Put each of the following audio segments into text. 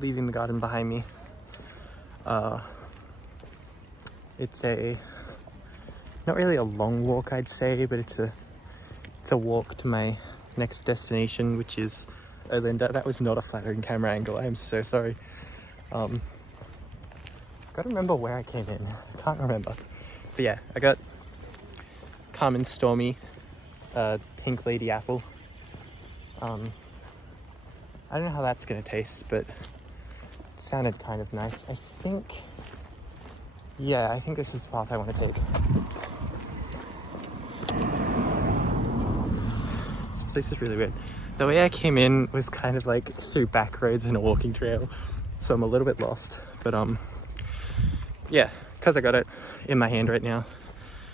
leaving the garden behind me. It's not really a long walk, I'd say, but it's a walk to my next destination, which is Olinda. That was not a flattering camera angle. I am so sorry. Gotta remember where I came in. I can't remember. But yeah, I got Calm and Stormy, Pink Lady Apple. I don't know how that's gonna taste, but it sounded kind of nice. I think this is the path I want to take. This place is really weird. The way I came in was kind of like through back roads and a walking trail, so I'm a little bit lost. But yeah, because I got it in my hand right now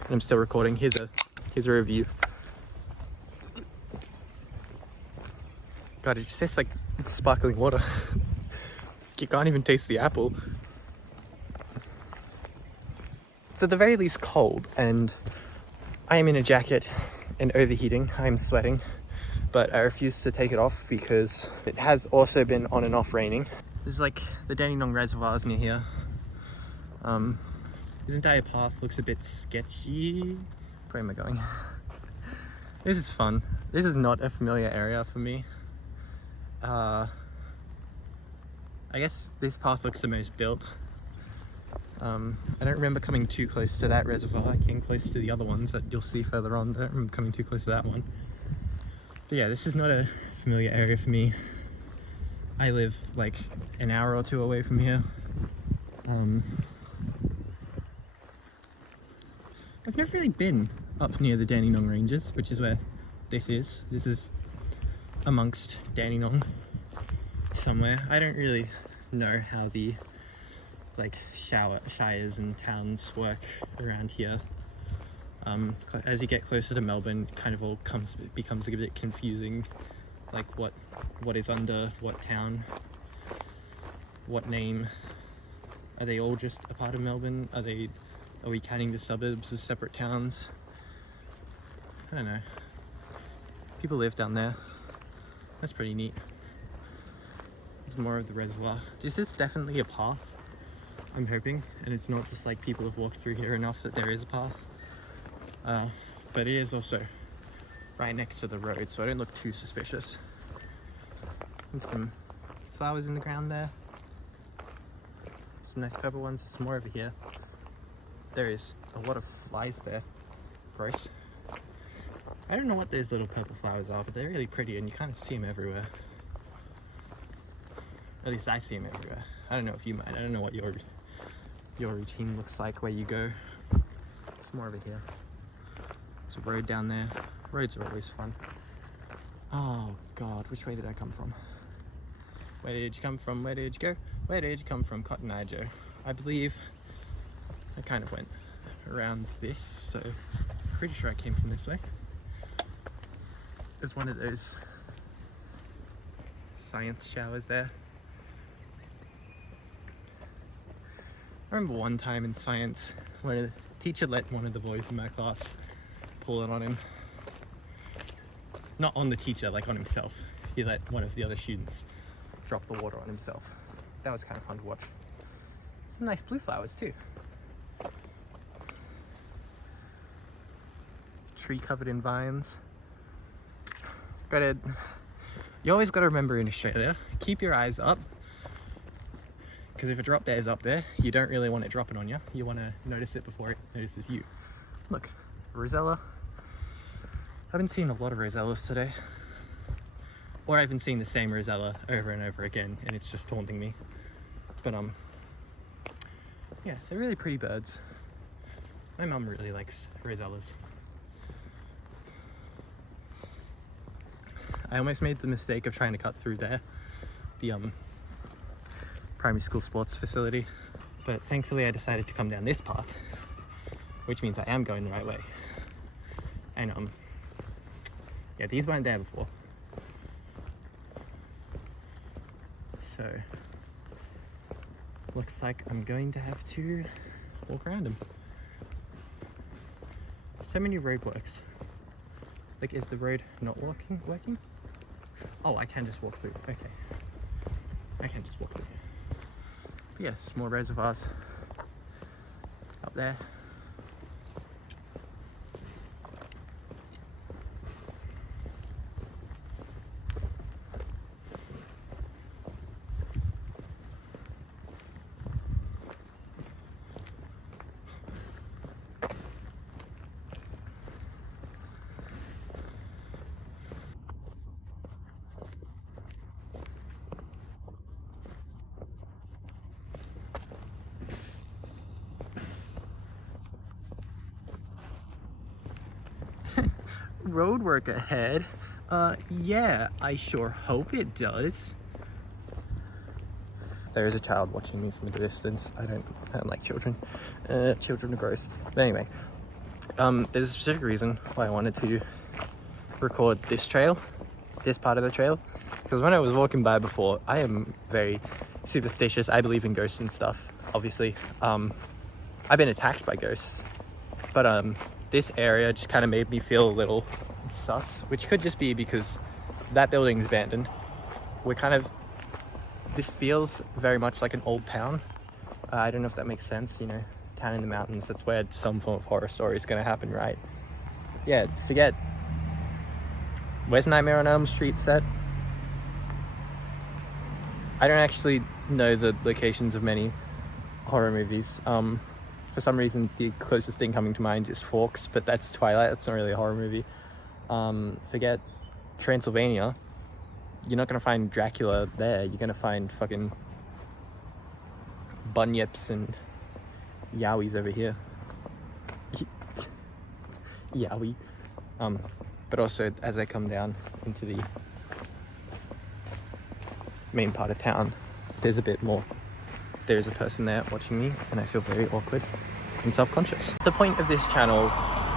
and I'm still recording, here's a review. God, it just tastes like sparkling water. You can't even taste the apple. It's at the very least cold, and I am in a jacket and overheating. I'm sweating, but I refuse to take it off because it has also been on and off raining. This is like the Dandenong Reservoirs near here. This entire path looks a bit sketchy. Where am I going? This is fun. This is not a familiar area for me. I guess this path looks the most built. I don't remember coming too close to that reservoir. I came close to the other ones that you'll see further on. I don't remember coming too close to that one. But yeah, this is not a familiar area for me. I live like an hour or two away from here. I've never really been up near the Dandenong Ranges, which is where this is. This is amongst Dandenong somewhere. I don't really know how the like shires and towns work around here. As you get closer to Melbourne, it kind of all becomes a bit confusing, like what is under what town, what name. Are they all just a part of Melbourne? Are we counting the suburbs as separate towns? I don't know. People live down there. That's pretty neat. There's more of the reservoir. This is definitely a path, I'm hoping, and it's not just like people have walked through here enough that there is a path. But it is also right next to the road, so I don't look too suspicious. And some flowers in the ground there. Some nice purple ones. There's more over here. There is a lot of flies there. Gross. I don't know what those little purple flowers are, but they're really pretty and you kind of see them everywhere. At least I see them everywhere. I don't know if you might. I don't know what your routine looks like where you go. It's more over here. There's a road down there. Roads are always fun. Oh God, which way did I come from? Where did you come from? Where did you go? Where did you come from, Cotton Eye Joe? I believe I kind of went around this, so pretty sure I came from this way. There's one of those science showers there. I remember one time in science where the teacher let one of the boys in my class pull it on him. Not on the teacher, like on himself. He let one of the other students drop the water on himself. That was kind of fun to watch. Some nice blue flowers too. Tree covered in vines. You always gotta remember in Australia, keep your eyes up. Because if a drop bear is up there, you don't really want it dropping on you. You want to notice it before it notices you. Look, Rosella. I've been seeing a lot of Rosellas today. Or I've been seeing the same Rosella over and over again, and it's just taunting me. But yeah, they're really pretty birds. My mum really likes Rosellas. I almost made the mistake of trying to cut through there, the primary school sports facility, but thankfully I decided to come down this path, which means I am going the right way. And yeah, these weren't there before, so looks like I'm going to have to walk around them. So many roadworks. Like, is the road not working? Oh, I can just walk through. Okay. I can't just walk through. But yeah, small reservoirs up there. Road work ahead. Yeah, I sure hope it does. There is a child watching me from the distance. I don't like children. Children are gross. But anyway, there's a specific reason why I wanted to record this trail, this part of the trail, because when I was walking by before, I am very superstitious. I believe in ghosts and stuff, obviously. I've been attacked by ghosts, but this area just kind of made me feel a little sus, which could just be because that building's abandoned. This feels very much like an old town. I don't know if that makes sense, you know, town in the mountains, that's where some form of horror story is going to happen, right? Yeah, forget, where's Nightmare on Elm Street set? I don't actually know the locations of many horror movies. For some reason, the closest thing coming to mind is Forks, but that's Twilight. That's not really a horror movie. Forget Transylvania. You're not gonna find Dracula there. You're gonna find fucking bunyips and yowies over here. Yowie. But also, as I come down into the main part of town, there's a bit more. There's a person there watching me, and I feel very awkward and self-conscious. The point of this channel,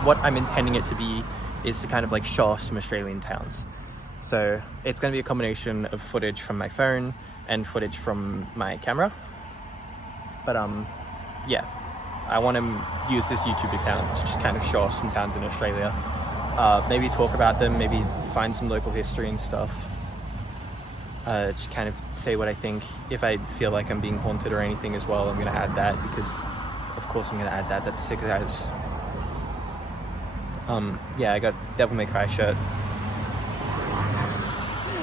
what I'm intending it to be, is to kind of like show off some Australian towns. So it's going to be a combination of footage from my phone and footage from my camera. But yeah, I want to use this YouTube account to just kind of show off some towns in Australia. Maybe talk about them, maybe find some local history and stuff. Just kind of say what I think. If I feel like I'm being haunted or anything as well, I'm going to add that, because of course I'm going to add that. That's sick as. Yeah, I got Devil May Cry shirt.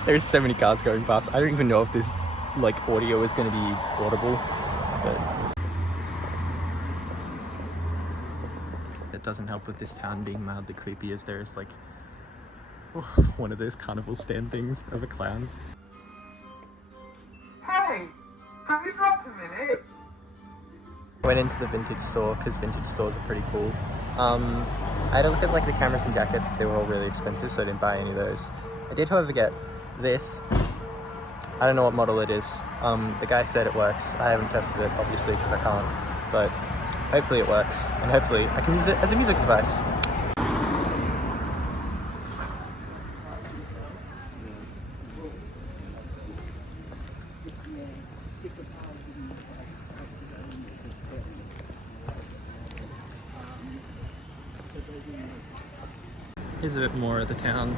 There's so many cars going past. I don't even know if this like audio is going to be audible, but it doesn't help with this town being mildly creepy, as there is like one of those carnival stand things of a clown. Hey, have you got a minute? Went into the vintage store because vintage stores are pretty cool. I had a look at like the cameras and jackets, but they were all really expensive, so I didn't buy any of those. I did, however, get this. I don't know what model it is. The guy said it works. I haven't tested it, obviously, because I can't, but hopefully it works, and hopefully I can use it as a music device. Here's a bit more of the town.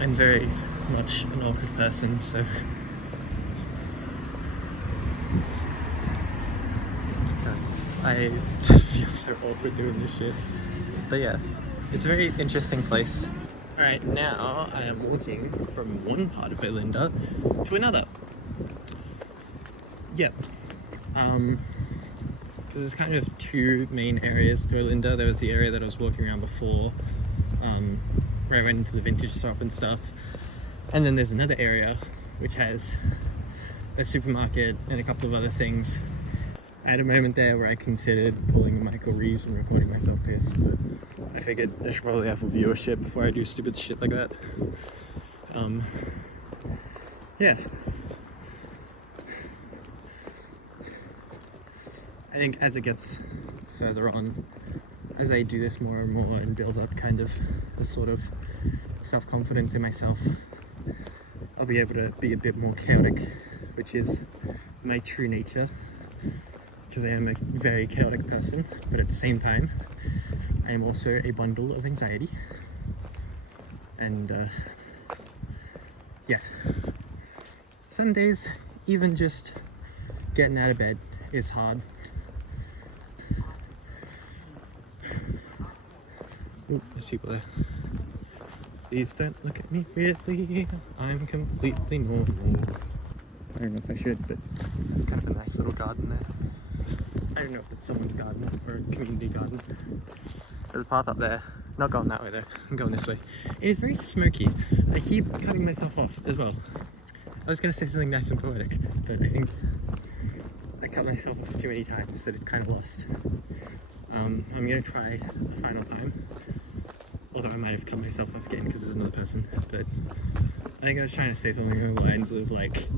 I'm very much an awkward person, so I feel so awkward doing this shit. But yeah, it's a very interesting place. Alright, now I am walking from one part of Olinda to another. Yep. Because there's kind of two main areas to Olinda. There was the area that I was walking around before, where I went into the vintage shop and stuff. And then there's another area which has a supermarket and a couple of other things. I had a moment there where I considered pulling Michael Reeves and recording myself piss, but I figured I should probably have a viewership before I do stupid shit like that. Yeah. I think as it gets further on, as I do this more and more and build up kind of a sort of self-confidence in myself, I'll be able to be a bit more chaotic, which is my true nature, because I am a very chaotic person, but at the same time, I am also a bundle of anxiety. And yeah, some days even just getting out of bed is hard. Ooh, there's people there. Please don't look at me weirdly. I'm completely normal. I don't know if I should, but it's kind of a nice little garden there. I don't know if it's someone's garden or a community garden. There's a path up there. Not going that way though. I'm going this way. It is very smoky. I keep cutting myself off as well. I was going to say something nice and poetic, but I think I cut myself off too many times that it's kind of lost. I'm going to try a final time. Although I might have cut myself off again because there's another person. But I think I was trying to say something along the lines of like,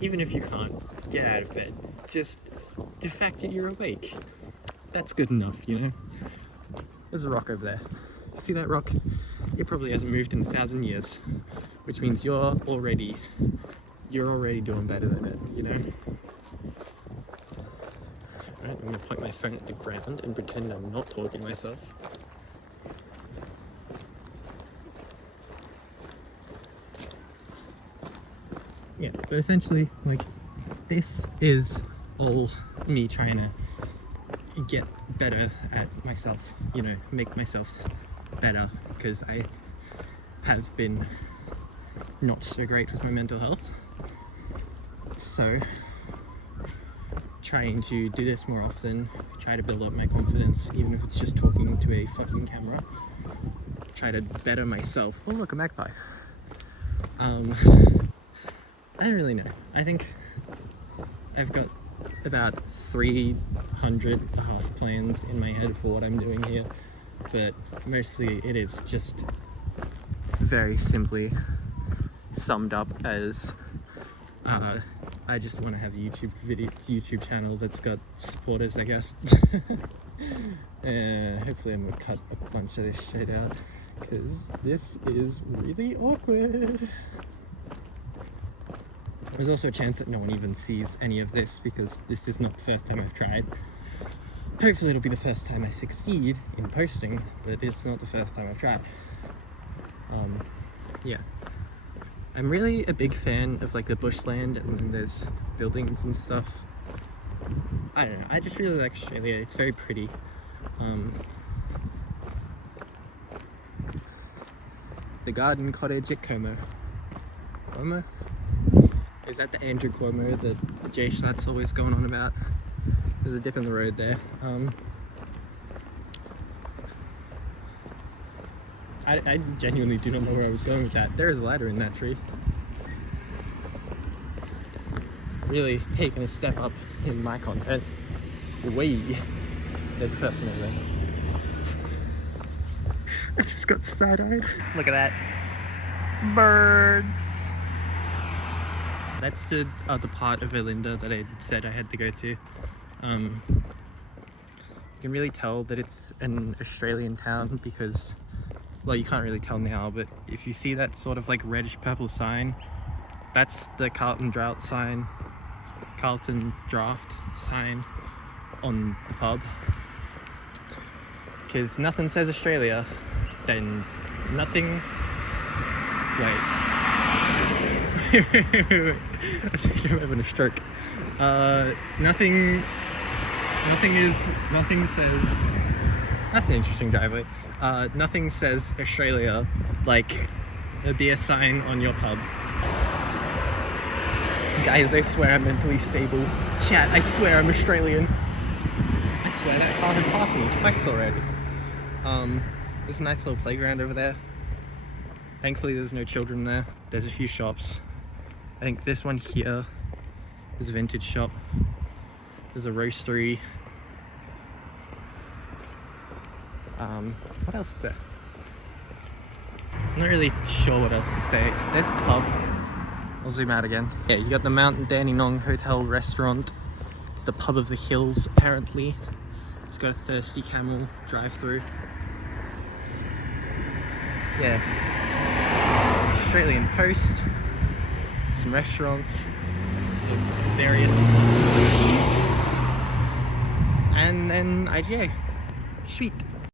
even if you can't get out of bed, just the fact that you're awake, that's good enough, you know? There's a rock over there. See that rock? It probably hasn't moved in 1,000 years, which means you're already doing better than it, you know? Alright, I'm gonna point my phone at the ground and pretend I'm not talking to myself. Yeah, but essentially, like, this is all me trying to get better at myself, you know, make myself better, because I have been not so great with my mental health. So, trying to do this more often, try to build up my confidence, even if it's just talking to a fucking camera, try to better myself. Oh look, a magpie. I don't really know. I think I've got about 300 plans in my head for what I'm doing here, but mostly it is just very simply summed up as I just want to have a YouTube channel that's got supporters, I guess. Hopefully I'm gonna cut a bunch of this shit out because this is really awkward. There's also a chance that no one even sees any of this because this is not the first time I've tried. Hopefully it'll be the first time I succeed in posting, but it's not the first time I've tried. Yeah. I'm really a big fan of like the bushland and there's buildings and stuff. I don't know, I just really like Australia, it's very pretty. The garden cottage at Como. Como? Is that the Andrew Cuomo that Jay Schlatt's always going on about? There's a dip in the road there. I genuinely do not know where I was going with that. There is a ladder in that tree. Really taking a step up in my content. Wee! There's a person over there. I just got side-eyed. Look at that. Birds! That's the other part of Olinda that I said I had to go to. You can really tell that it's an Australian town because, well, you can't really tell now, but if you see that sort of like reddish purple sign, that's the Carlton Draft sign on the pub. Because nothing says Australia, then nothing. Wait. I think I'm having a stroke. Nothing says, that's an interesting driveway. Nothing says Australia like a beer sign on your pub. Guys, I swear I'm mentally stable. Chat, I swear I'm Australian. I swear that car has passed me twice already. There's a nice little playground over there. Thankfully there's no children there. There's a few shops. I think this one here is a vintage shop. There's a roastery. What else is there? I'm not really sure what else to say. There's the pub. I'll zoom out again. Yeah, you got the Mount Dandenong Hotel Restaurant. It's the pub of the hills, apparently. It's got a Thirsty Camel drive-through. Yeah. Australian Post. Some restaurants of various and then IGA. Sweet.